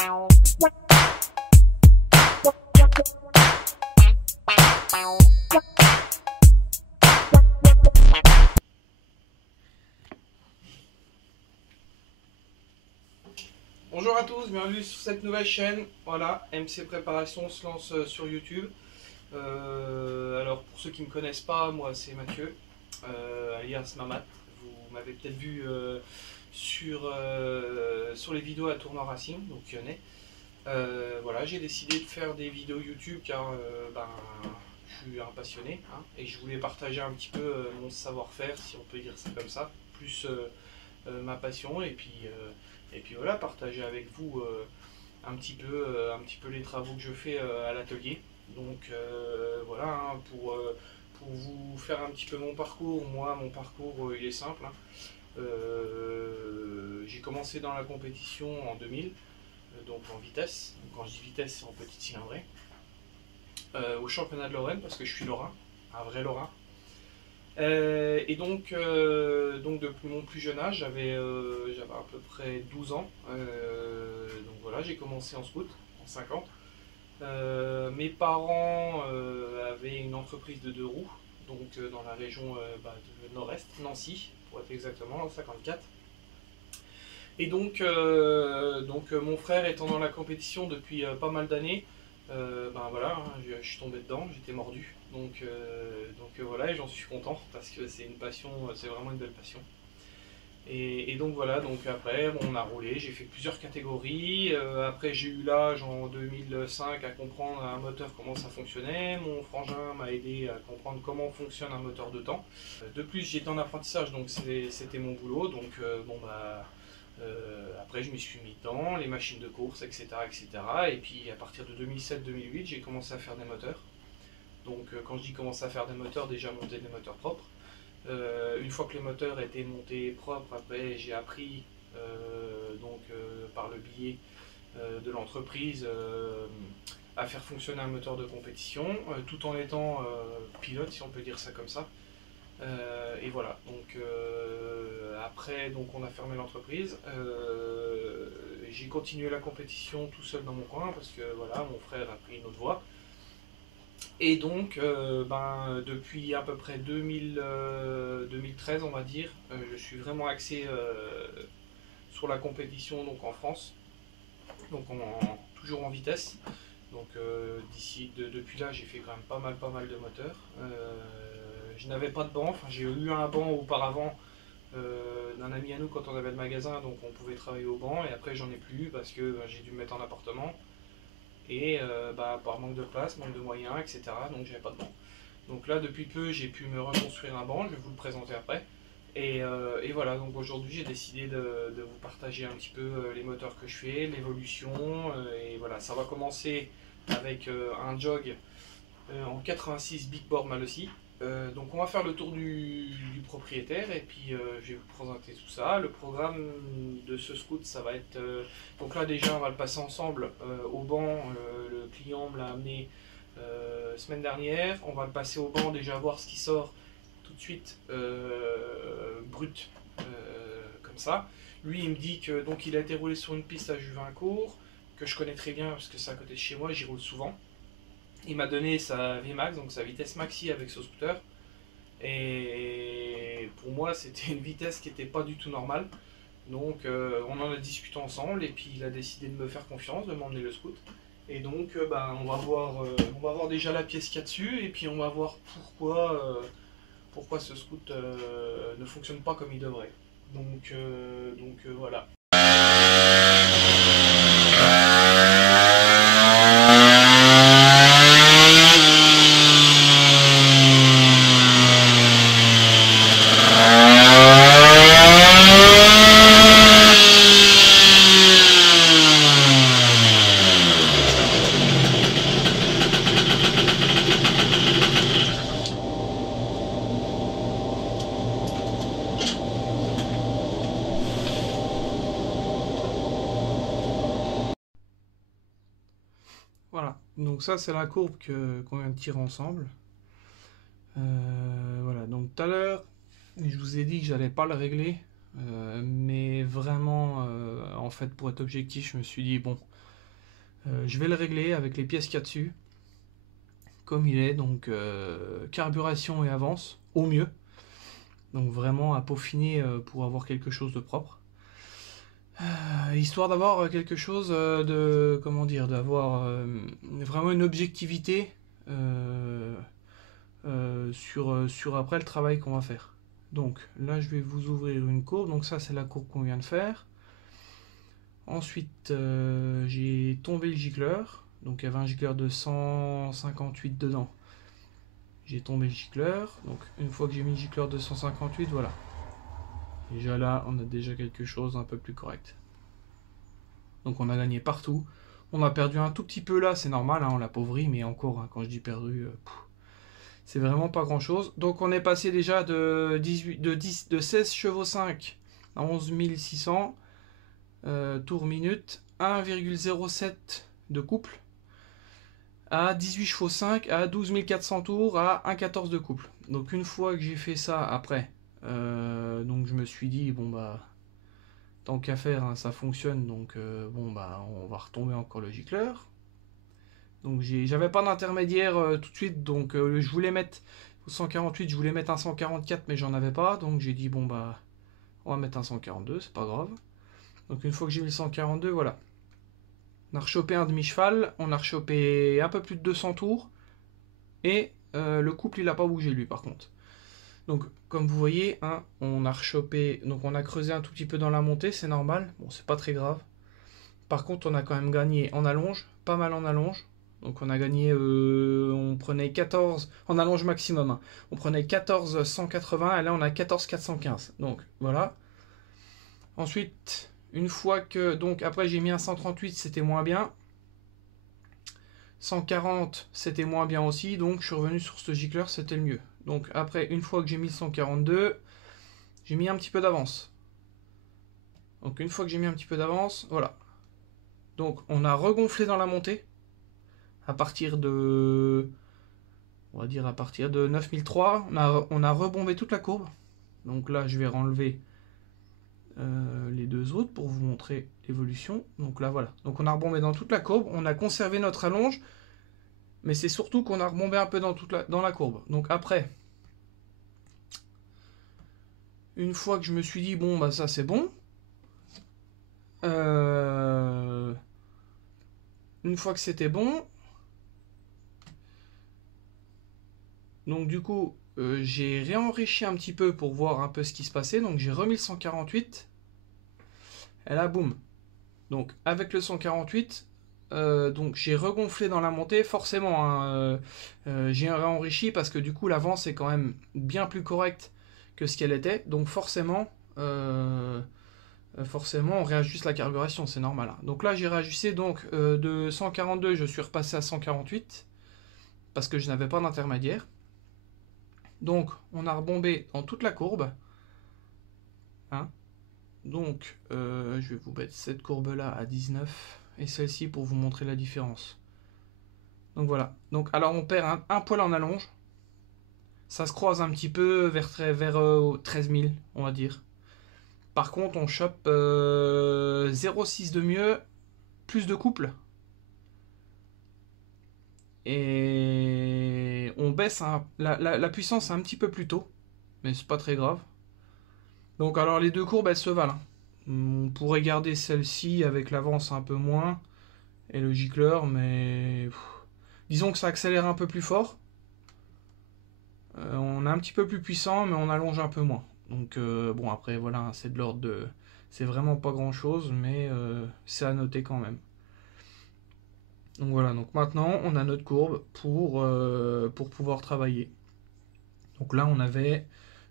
Bonjour à tous, bienvenue sur cette nouvelle chaîne. Voilà, MC Préparation se lance sur YouTube. Alors pour ceux qui ne me connaissent pas, moi c'est Mathieu, alias Mamat. Vous m'avez peut-être vu sur les vidéos à Tournoi Racing, donc lyonnais. Voilà, j'ai décidé de faire des vidéos YouTube car je suis un passionné, hein, et je voulais partager un petit peu mon savoir-faire, si on peut dire ça comme ça, plus ma passion, et puis voilà, partager avec vous un petit peu les travaux que je fais à l'atelier. Donc voilà, hein, pour vous faire un petit peu mon parcours. Moi, mon parcours il est simple, hein. J'ai commencé dans la compétition en 2000, donc en vitesse. Donc, quand je dis vitesse, c'est en petite cylindrée. Au championnat de Lorraine, parce que je suis lorrain, un vrai lorrain. Et donc depuis mon plus jeune âge, j'avais à peu près 12 ans. Donc voilà, j'ai commencé en scout, en 50. Mes parents avaient une entreprise de 2 roues, donc dans la région de Nord-Est, Nancy, pour être exactement, en 54. Et donc mon frère étant dans la compétition depuis pas mal d'années, voilà, hein, je suis tombé dedans, j'étais mordu. Donc voilà, et j'en suis content parce que c'est une passion, c'est vraiment une belle passion. Et donc voilà, donc après bon, on a roulé, j'ai fait plusieurs catégories. Après j'ai eu l'âge en 2005 à comprendre un moteur comment ça fonctionnait. Mon frangin m'a aidé à comprendre comment fonctionne un moteur de temps. De plus j'étais en apprentissage, donc c'était mon boulot. Donc après je m'y suis mis dedans, les machines de course, etc. Et puis à partir de 2007-2008 j'ai commencé à faire des moteurs. Donc quand je dis commencer à faire des moteurs, déjà monter des moteurs propres. Une fois que les moteurs étaient montés propres, après j'ai appris par le biais de l'entreprise à faire fonctionner un moteur de compétition, tout en étant pilote, si on peut dire ça comme ça. Et voilà, donc après donc on a fermé l'entreprise. J'ai continué la compétition tout seul dans mon coin parce que voilà, mon frère a pris une autre voie. Et donc, depuis à peu près 2013, on va dire, je suis vraiment axé sur la compétition donc en France, donc toujours en vitesse. Donc depuis là, j'ai fait quand même pas mal de moteurs. Je n'avais pas de banc, enfin j'ai eu un banc auparavant d'un ami à nous quand on avait le magasin, donc on pouvait travailler au banc, et après j'en ai plus eu parce que j'ai dû me mettre en appartement. Et par manque de place, manque de moyens, etc. Donc j'avais pas de banc. Donc là depuis peu j'ai pu me reconstruire un banc, je vais vous le présenter après. Et voilà, donc aujourd'hui j'ai décidé de vous partager un petit peu les moteurs que je fais, l'évolution, et voilà, ça va commencer avec un jog en 86 Big Bore mal aussi. Donc on va faire le tour du propriétaire, et puis je vais vous présenter tout ça. Le programme de ce scout, ça va être... donc là déjà on va le passer ensemble au banc. Le client me l'a amené semaine dernière. On va le passer au banc, déjà voir ce qui sort tout de suite brut, comme ça. Lui il me dit que donc il a été roulé sur une piste à Juvincourt, que je connais très bien parce que c'est à côté de chez moi, j'y roule souvent. Il m'a donné sa VMAX, donc sa vitesse maxi avec ce scooter. Et pour moi, c'était une vitesse qui n'était pas du tout normale. Donc on en a discuté ensemble, et puis il a décidé de me faire confiance, de m'emmener le scoot. Et donc on va voir déjà la pièce qu'il y a dessus, et puis on va voir pourquoi ce scoot ne fonctionne pas comme il devrait. Donc voilà. Voilà, donc ça c'est la courbe qu'on vient de tirer ensemble. Voilà, donc tout à l'heure, je vous ai dit que j'allais pas le régler, mais vraiment, en fait, pour être objectif, je me suis dit, bon, Je vais le régler avec les pièces qu'il y a dessus, comme il est, donc carburation et avance, au mieux. Donc vraiment à peaufiner pour avoir quelque chose de propre. Histoire d'avoir quelque chose de, comment dire, d'avoir vraiment une objectivité sur après le travail qu'on va faire. Donc là je vais vous ouvrir une courbe, donc ça c'est la courbe qu'on vient de faire. Ensuite j'ai tombé le gicleur, donc il y avait un gicleur de 158 dedans. J'ai tombé le gicleur, donc une fois que j'ai mis le gicleur de 158, voilà. Déjà là on a déjà quelque chose un peu plus correct. Donc on a gagné partout. On a perdu un tout petit peu là, c'est normal, hein, on l'appauvrit, mais encore, hein, quand je dis perdu, c'est vraiment pas grand chose. Donc on est passé déjà de 16 chevaux 5 à 11 600 tours minute, 1,07 de couple, à 18 chevaux 5 à 12 400 tours à 1,14 de couple. Donc une fois que j'ai fait ça après, donc je me suis dit, bon bah, tant qu'à faire, hein, ça fonctionne, donc bon bah on va retomber encore le gicleur. Donc j'avais pas d'intermédiaire tout de suite, donc je voulais mettre au 148, je voulais mettre un 144, mais j'en avais pas, donc j'ai dit bon bah on va mettre un 142, c'est pas grave. Donc une fois que j'ai mis le 142, voilà. On a rechopé un demi-cheval, on a rechopé un peu plus de 200 tours, et le couple il a pas bougé lui par contre. Donc comme vous voyez, hein, on a rechopé, donc on a creusé un tout petit peu dans la montée, c'est normal, bon c'est pas très grave. Par contre on a quand même gagné en allonge, pas mal en allonge. Donc on a gagné, on prenait 14, en allonge maximum, hein. On prenait 14 180 et là on a 14 415. Donc voilà. Ensuite, une fois que, donc après j'ai mis un 138, c'était moins bien. 140, c'était moins bien aussi, donc je suis revenu sur ce gicleur, c'était le mieux. Donc après, une fois que j'ai mis le 142, j'ai mis un petit peu d'avance. Donc une fois que j'ai mis un petit peu d'avance, voilà. Donc on a regonflé dans la montée. À partir de, on va dire à partir de 9003, on a rebombé toute la courbe. Donc là, je vais renlever les deux autres pour vous montrer l'évolution. Donc là, voilà. Donc on a rebombé dans toute la courbe, on a conservé notre allonge, mais c'est surtout qu'on a rebombé un peu dans la courbe. Donc après, une fois que je me suis dit, bon, bah ça c'est bon, une fois que c'était bon, donc du coup, j'ai réenrichi un petit peu pour voir un peu ce qui se passait. Donc j'ai remis le 148. Et là, boum. Donc avec le 148, donc j'ai regonflé dans la montée. Forcément, hein, j'ai réenrichi parce que du coup l'avance est quand même bien plus correcte que ce qu'elle était. Donc forcément, on réajuste la carburation, c'est normal, hein. Donc là j'ai réajusté, donc de 142 je suis repassé à 148 parce que je n'avais pas d'intermédiaire. Donc on a rebombé dans toute la courbe, hein. Donc je vais vous mettre cette courbe là à 19 et celle-ci pour vous montrer la différence. Donc voilà, donc alors on perd un poil en allonge, ça se croise un petit peu vers 13 000 on va dire. Par contre on chope 0,6 de mieux, plus de couple. Et on baisse la puissance un petit peu plus tôt, mais c'est pas très grave. Donc alors les deux courbes elles se valent, hein. On pourrait garder celle-ci avec l'avance un peu moins et le gicleur, mais disons que ça accélère un peu plus fort. On est un petit peu plus puissant, mais on allonge un peu moins. Donc bon après voilà, c'est de l'ordre de, c'est vraiment pas grand chose, mais c'est à noter quand même. Donc voilà, donc maintenant on a notre courbe pour pouvoir travailler. Donc là on avait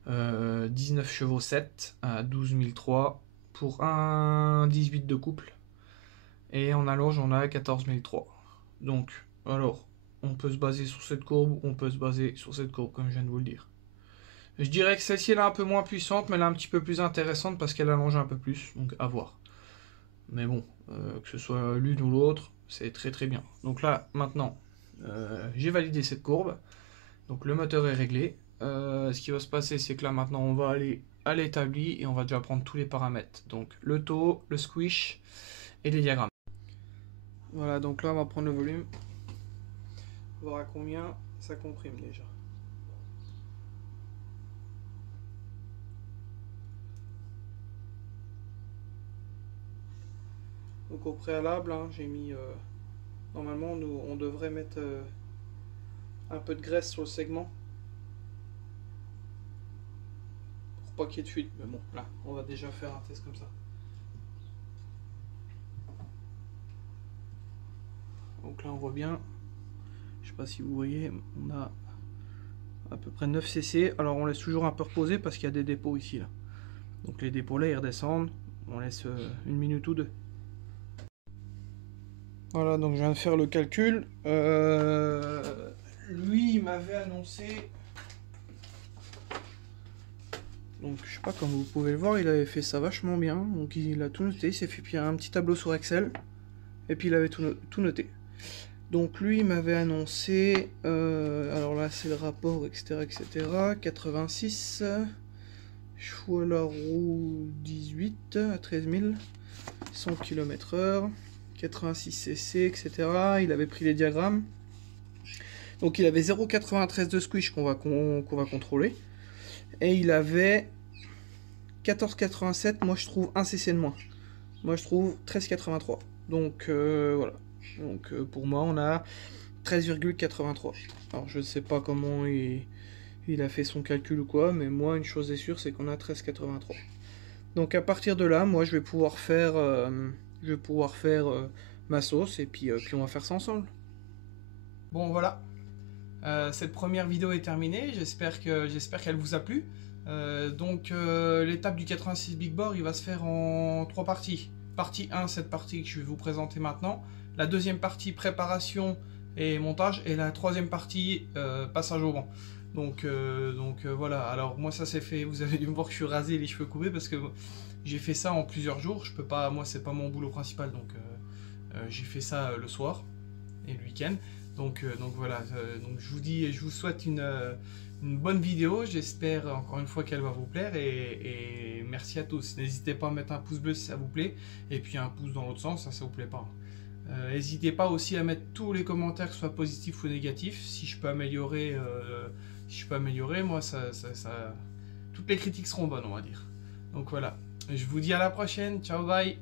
19 chevaux 7 à 12 003 pour un 18 de couple. Et en allonge on a 14 003. Donc alors on peut se baser sur cette courbe, on peut se baser sur cette courbe comme je viens de vous le dire. Je dirais que celle-ci elle est un peu moins puissante, mais elle est un petit peu plus intéressante parce qu'elle allonge un peu plus, donc à voir. Mais bon, que ce soit l'une ou l'autre, c'est très très bien. Donc là, maintenant, j'ai validé cette courbe. Donc le moteur est réglé. Ce qui va se passer, c'est que là maintenant, on va aller à l'établi et on va déjà prendre tous les paramètres. Donc le taux, le squish et les diagrammes. Voilà, donc là on va prendre le volume. Voir à combien ça comprime déjà. Donc au préalable, hein, j'ai mis... normalement, on devrait mettre un peu de graisse sur le segment. Pour pas qu'il y ait de fuite. Mais bon, là, on va déjà faire un test comme ça. Donc là, on voit bien. Je sais pas si vous voyez, on a à peu près 9 cc. Alors on laisse toujours un peu reposer parce qu'il y a des dépôts ici. Là. Donc les dépôts là, ils redescendent. On laisse une minute ou deux. Voilà, donc je viens de faire le calcul. Lui, il m'avait annoncé... Donc je sais pas, comme vous pouvez le voir, il avait fait ça vachement bien. Donc il a tout noté, il s'est fait un petit tableau sur Excel. Et puis il avait tout noté. Donc lui, il m'avait annoncé... alors là, c'est le rapport, etc. etc. 86 chevaux à la roue 18 à 13 000. 100 km/h. 86 cc, etc. Il avait pris les diagrammes. Donc il avait 0,93 de squish qu'on va contrôler. Et il avait 14,87. Moi je trouve 1 cc de moins. Moi je trouve 13,83. Donc voilà. Donc pour moi on a 13,83. Alors je ne sais pas comment il a fait son calcul ou quoi. Mais moi une chose est sûre, c'est qu'on a 13,83. Donc à partir de là, moi je vais pouvoir faire... ma sauce et puis on va faire ça ensemble. Bon voilà, cette première vidéo est terminée, j'espère qu'elle vous a plu. L'étape du 86 Big Bore, il va se faire en 3 parties. Partie 1, cette partie que je vais vous présenter maintenant. La deuxième partie, préparation et montage. Et la troisième partie, passage au vent. Donc voilà, alors moi ça s'est fait, vous avez dû me voir que je suis rasé les cheveux coupés parce que j'ai fait ça en plusieurs jours. Je peux pas, moi c'est pas mon boulot principal, donc j'ai fait ça le soir et le week-end. Donc voilà, donc je vous souhaite une bonne vidéo. J'espère encore une fois qu'elle va vous plaire et merci à tous. N'hésitez pas à mettre un pouce bleu si ça vous plaît et puis un pouce dans l'autre sens ça vous plaît pas. N'hésitez pas aussi à mettre tous les commentaires, que ce soit positifs ou négatifs. Si je peux améliorer, moi toutes les critiques seront bonnes, on va dire. Donc voilà, je vous dis à la prochaine, ciao, bye.